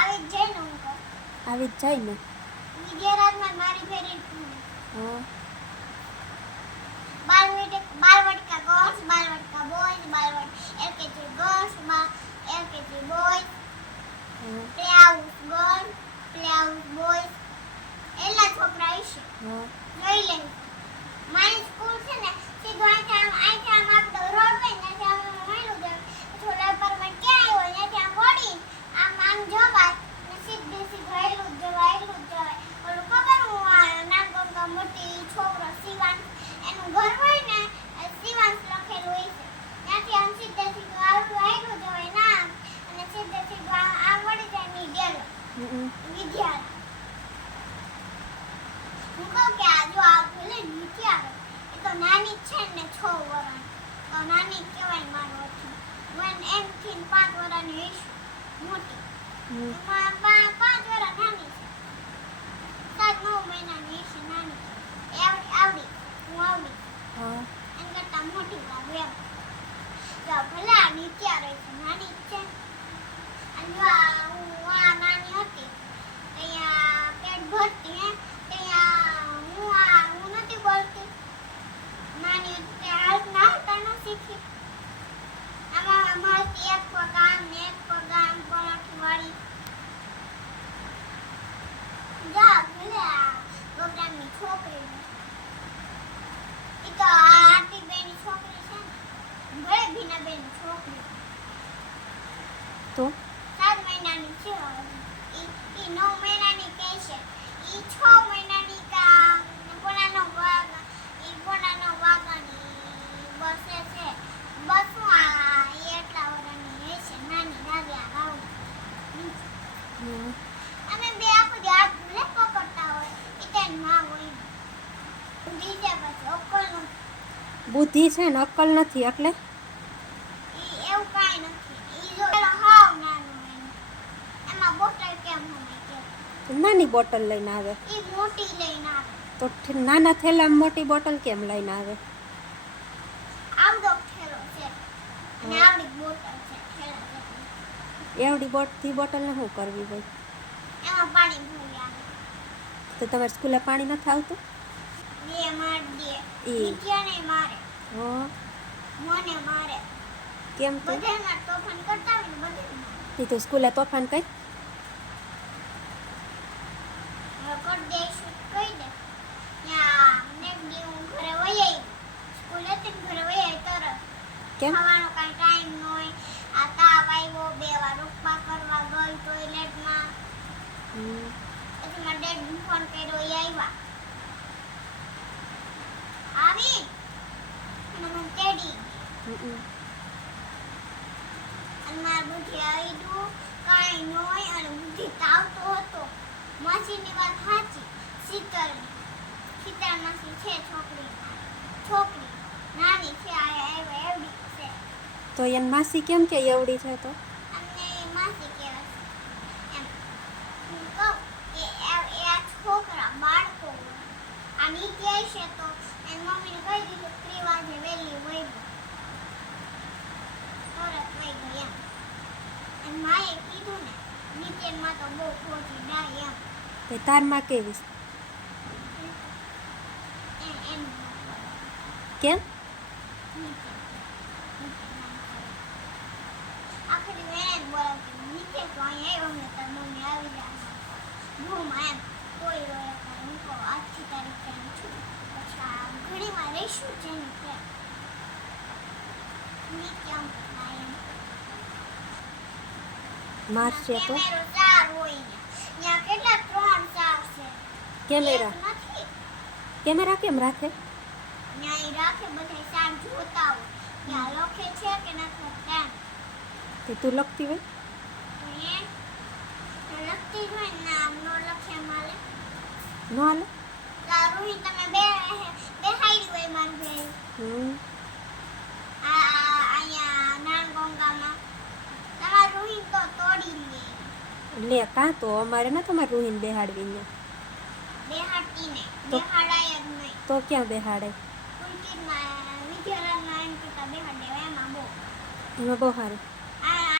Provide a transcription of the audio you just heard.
આવે જાય ને જ જાય ને વિદ્યારાજમાં મારી ફેરી હા છોકરા હશે લે. મારી સ્કૂલ છે ને સીધું અહીંથી આમ અહીંથી આમ આપણે રોડ પર ત્યાંથી આમ મળ્યું છે. થોડા પરમાં ક્યાં આવ્યો? ત્યાંથી આમ વળી આમ આમ જવાય. ને સીધે સીધું હેલું જવાય હેલું જવાય. ઓલું ખબર હું આ નાનકમકા મોટી છોકરો શિવાન એનું ઘર હોય ને એ શિવાંશ લખેલું હોય છે. ત્યાંથી આમ સીધે સીધું આવડું હેલું જવાય ના અને સીધે સીધું આમ આમ વળી જાય ની ડેલ હમ વિદ્યાર્થી હું કહું કે આ જો આ આવે એ તો નાની છે ને છ વર્ષ તો નાની કહેવાય મારો વન એમ થી પાંચ વર્ષની હઈશ મોટી પાંચ વર્ષ નાની છે સાત નવ મહિનાની હઈશ નાની એ આવડી આવડી હું આવડી એમ કરતા મોટી લાગુ એમ તો ભલે આની છે નાની છે અને જો આ હું આ નાની હતી અહીંયા પેટ ભરતી હે ત્યાં હું આ હું નથી બોલતી નાની હતી ત્યાં હાથ ના હતા ન શીખી આમાં મળતી એક પગ આમ ને એક પગ આમ પલટી વાળી જા ભલે આ ગોબરાની છોકરી ને ઈ તો આ આરતી બેની છોકરી છે ને ભલે ભીના બેની છોકરી તો? સાત મહિનાની છે. ઈ નવ મહિનાની કહે છે. ઈ છ મહિનાની કા પોલાનો વાગ ઈ પોલાનો વાગની બસે છે. બસું આ એટલા વર્ષની હશે નાની નાની આ અમે બે આખો દી હાથ ભલે પકડતા હોય. તેની માં હોય બીજે પછી અક્કલનું. બુદ્ધિ છે ને અક્કલ નથી એટલે ઈ એવું કાંઈ નથી ઈ જો પેલો હાવ નાનું એનું એમાં બોટલ કેમ હોય કે નાની બોટલ લઈને આવે. તો નાના થેલામાં મોટી બોટલ કેમ લઈને આવે? એવડી બોટલ બોટથી બોટલને શું કરવી હોય આવે. તો તમારે સ્કૂલે પાણી નથી આવતું? કેમ તો સ્કૂલે તોફાન કઈ હવે કરી દઈશું તો કહી દે ત્યાં next day હું ઘરે વહી આવી સ્કૂલે થી ઘરે વહી આવી તરત કેમ? ખાવાનો કાંઈ ટાઈમ ન હોય. આ તાવ આવ્યો બે વાર ઉપા કરવા ગઈ ટોયલેટમાં પછી મારા ડેડ ફોન કર્યો એ આવ્યા. આવી? અને મને તેડી હમ. અને મારા બુદ્ધિ આવી કાંઈ ન હોય અને બુદ્ધિ તાવતો હતો. માસીની વાત સાચી. શીતલ શીતલ માસી છે છોકરી. છોકરી. નાની છે આ એવડી તો એને માસી કેમ કે એવડી છે તો? અમને માસી કહેવાય છે. એમ હું કહું કે આ એ આ છોકરા બાળકો હોય. આ નીચે હશે તો એની મમ્મીને કહી દીધું ત્રી વાગે વહેલી વહી ગઈ. તરત વહી ગઈ એમ અને માએ કીધું ને નીચેમાં તો બહુ ખોટી ડાય એમ તે તારમાં કેવી છે? એ- એમ કેમ નીચે નીચે નામ કરે. આખરી વેણે જ બોલાવતી નીચે તો અહીંયા આવ્યો ને તાર મમ્મી આવી જાય રૂમમાં એમ કોઈ રોયા કરે આજથી તારીખ એમ છું પછી આ વાર રહીશું છે ને છે નીચે આમ ના એમ મારશે તો? કેમેરો? કેમ રાખે? બધા સામ જોતા હોય? ત્યાં લખે છે કે નથી લખતા તે તું લખતી હોય એ લખતી હોય નામ નો લખે માલે ન લારુઈ તમે બે બેહાડી હોય મારું બે હમ. આ આ- અહીંયા નાનગોંગામાં. તમારું રૂહી તો તોડી લે લે કાં તો? અમારે ના તમારે રૂહીને બેહાડવી ને બેહાડતી તો- બેહાડાય જ નહીં. તો ક્યાં બેહાડે? ઉલટીમાં વિદ્યાલયમાં એમ કરતા બેહાડ એમાં બહુ. એમાં બહુ સારું.